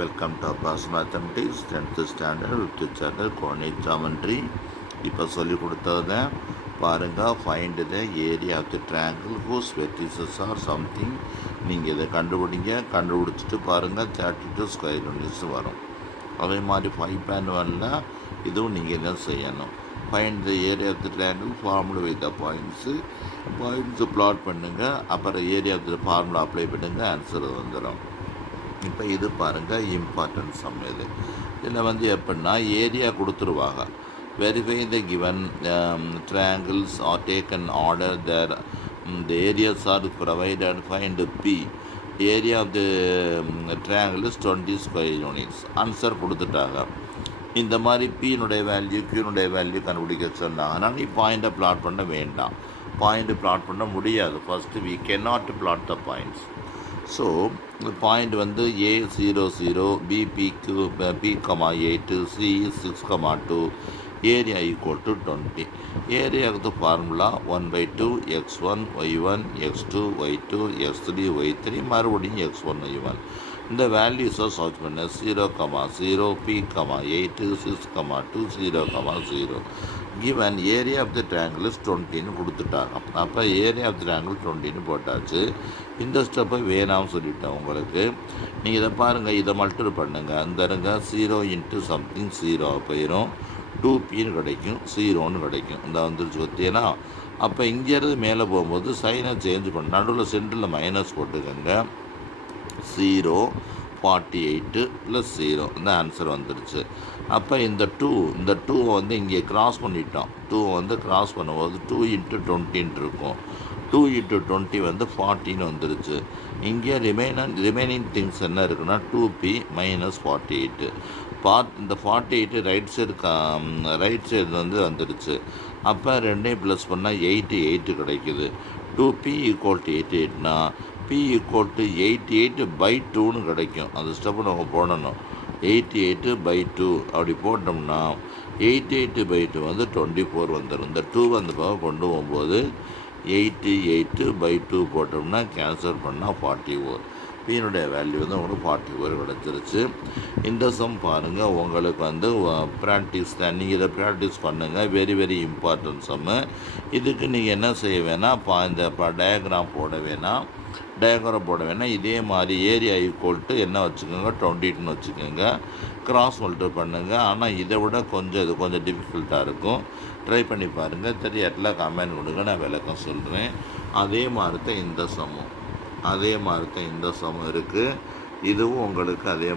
Welcome to Abbas mathematics 10th standard with channel coordinate geometry. இப்போ சொல்லிக் கொடுத்ததை பாருங்கள். Find the area of the triangle whose vertices are something. நீங்கள் இதை கண்டுபிடிச்சிட்டு பாருங்கள் 32 ஸ்கொயர் யூனிட்ஸ் வரும். அதே மாதிரி 5.1ல் இதுவும் நீங்கள் என்ன செய்யணும். Find the area of the triangle formula with the points plot பண்ணுங்கள். அப்புறம் area of the formula apply பண்ணுங்கள், ஆன்சர் வந்துடும். இப்போ இது பாருங்கள் இம்பார்ட்டன்ட் சம். இதில் எப்படின்னா ஏரியா கொடுத்துருவாங்க. Verify the given triangles are taken order there the areas are provided. Find P. Area of the triangle is 20 square units. Answer கொடுத்துட்டாங்க. இந்த மாதிரி பியினுடைய வேல்யூ கியூனுடைய வேல்யூ கண்டுபிடிக்க சொன்னாங்கன்னா நீ பாயிண்ட்டை பிளாட் பண்ண வேண்டாம். பாயிண்ட் பிளாட் பண்ண முடியாது. First we cannot plot the points. So point A00, BPQ P,8, C 6,2, area equal to 20. ஏரியாவுக்கு formula 1/2 x1 y1 x2 y2 x3 y3 மறுபடியும் x1 y1. இந்த வேல்யூஸை சர்ச் பண்ண 0,0 P,8 6,2 0,0. Given area of the triangle is 20ன்னு கொடுத்துட்டாங்க. அப்போ area of the triangle 20ன்னு போட்டாச்சு. இந்த ஸ்டெப்பை வேணாம்னு சொல்லிட்டேன் உங்களுக்கு. நீங்கள் இதை பாருங்கள், இதை மல்டிபிள் பண்ணுங்கள். அந்த இருங்க 0 இன்ட்டு சம்திங் 0 போயிடும். 2Pன்னு கிடைக்கும், 0ன்னு கிடைக்கும். இந்த வந்துருச்சு பார்த்தீங்கன்னா. அப்போ இங்கேருந்து மேலே போகும்போது சைனை சேஞ்ச் பண்ண நடுவில் சென்டரில் மைனஸ் போட்டுக்கோங்க. 0 48 + 0 இந்த ஆன்சர் வந்துருச்சு. அப்போ இந்த 2 இங்கே கிராஸ் பண்ணிட்டோம். 2 கிராஸ் பண்ணும்போது 2 × 20 இருக்கும். 2 × 20 40ன்னு வந்துருச்சு. இங்கே ரிமைனிங் திங்ஸ் என்ன இருக்குன்னா 2P - 48. இந்த 48 ரைட் சைடு வந்துடுச்சு. அப்போ ரெண்டையும் ப்ளஸ் பண்ணால் 8 கிடைக்குது. 2P = 88னா P = 88/2ன்னு கிடைக்கும். அந்த ஸ்டெப்பு நம்ம போடணும். 88/2 அப்படி போட்டோம்னா 88/2 24 வந்துடும். இந்த 2 அந்த பக்கம் கொண்டு போகும்போது 88/2 போட்டோம்னா கேன்சல் பண்ணால் 44. பீனுடைய வேல்யூ உங்களுக்கு 44 கிடச்சிருச்சு. இந்த சம் பாருங்கள். உங்களுக்கு ப்ராக்டிஸ் தான். நீங்கள் இதை ப்ராக்டிஸ் பண்ணுங்கள். வெரி வெரி இம்பார்ட்டன்ட் சம்மு. இதுக்கு நீங்கள் என்ன செய்ய வேணாம், இந்த டயக்ராம் போட வேணாம். இதே மாதிரி ஏரியா ஈக்குவல் என்ன வச்சுக்கோங்க, 20ன்னு வச்சுக்கோங்க. கிராஸ் மல்டிபிள் பண்ணுங்கள். ஆனால் இதை விட இது கொஞ்சம் டிஃபிகல்ட்டாக இருக்கும். ட்ரை பண்ணி பாருங்கள். தெரியாட்டில் கமெண்ட் கொடுங்க, நான் விளக்கம் சொல்கிறேன். அதே மாதிரி தான் இந்த சம்மும் இருக்குது. இதுவும் உங்களுக்கு அதே